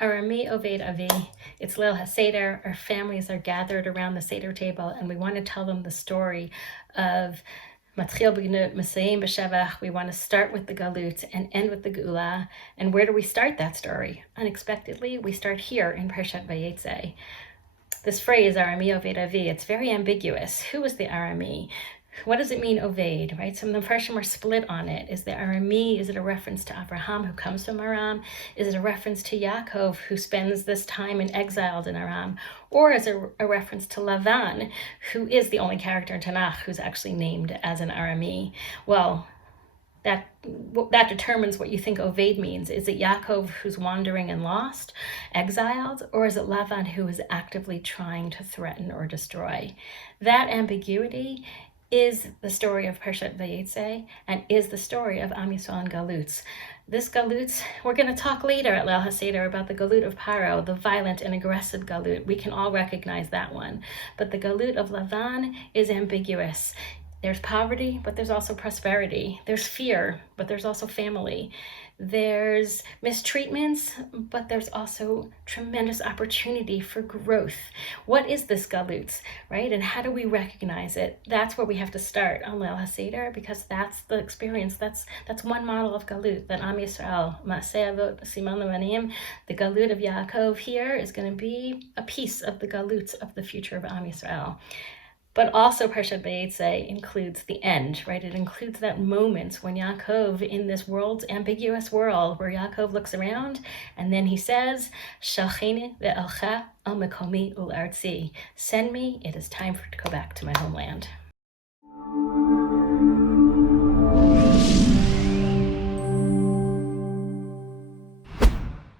Arami Oved Avi. It's Leil HaSeder. Our families are gathered around the Seder table, and we want to tell them the story of Matchil B'Gnut Mesayim B'Shevach. We want to start with the Galut and end with the Geula. And where do we start that story? Unexpectedly, we start here in Parashat Vayeitzei. This phrase, Arami Oved Avi, it's very ambiguous. Who is the Arami? What does it mean, Oved, right? Some of the Farshim are split on it. Is the Arami, is it a reference to Abraham, who comes from Aram? Is it a reference to Yaakov, who spends this time exiled in Aram? Or is it a reference to Lavan, who is the only character in Tanakh who's actually named as an Arami? Well, that determines what you think Oved means. Is it Yaakov who's wandering and lost, exiled, or is it Lavan who is actively trying to threaten or destroy? That ambiguity is the story of Parashat Vayeitzei and is the story of Am Yisrael and Galut. This Galut, we're going to talk later at Leil HaSeder about the Galut of Paro, the violent and aggressive Galut. We can all recognize that one. But the Galut of Lavan is ambiguous. There's poverty, but there's also prosperity. There's fear, but there's also family. There's mistreatments, but there's also tremendous opportunity for growth. What is this galut, right? And how do we recognize it? That's where we have to start on Leil HaSeder, because that's the experience. That's one model of galut, that Am Yisrael, Ma'aseh Avot, Siman Levanim, the galut of Yaakov here is going to be a piece of the galut of the future of Am Yisrael. But also Parashat Vayeitzei includes the end, right? It includes that moment when Yaakov, in this world's ambiguous world, where Yaakov looks around and then he says, Shalcheni ve'elcha al mekomi u'artzi. Send me, it is time to go back to my homeland.